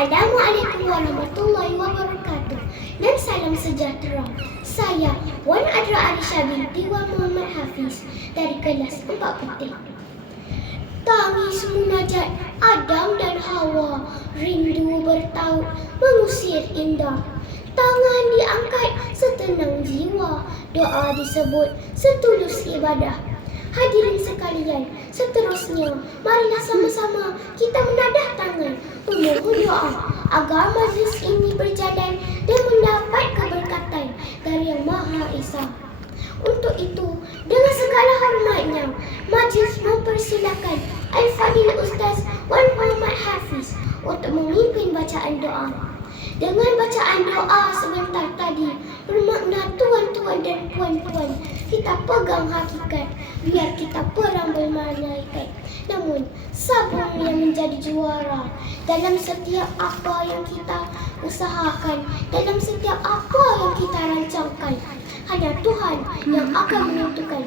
Assalamualaikum warahmatullahi wabarakatuh dan salam sejahtera. Saya Wan Adra Arisha binti Wan Muhammad Hafiz dari kelas 4 petik. Tangis munajat Adam dan Hawa rindu bertaut mengusir indah. Tangan diangkat setenang jiwa, doa disebut setulus ibadah. Hadirin sekalian, seterusnya marilah sama-sama kita menadah memohon doa agar majlis ini berjalan dan mendapat keberkatan dari Yang Maha Esa. Untuk itu, dengan segala hormatnya, majlis mempersilakan Al-Fadil Ustaz Wan Muhammad Hafiz untuk memimpin bacaan doa. Dengan bacaan doa sebentar tadi, bermakna tuan-tuan dan puan-puan, kita pegang hakikat biar kita perang bermalaikat. Menjadi juara dalam setiap apa yang kita usahakan, dalam setiap apa yang kita rancangkan. Hanya Tuhan yang akan menentukan.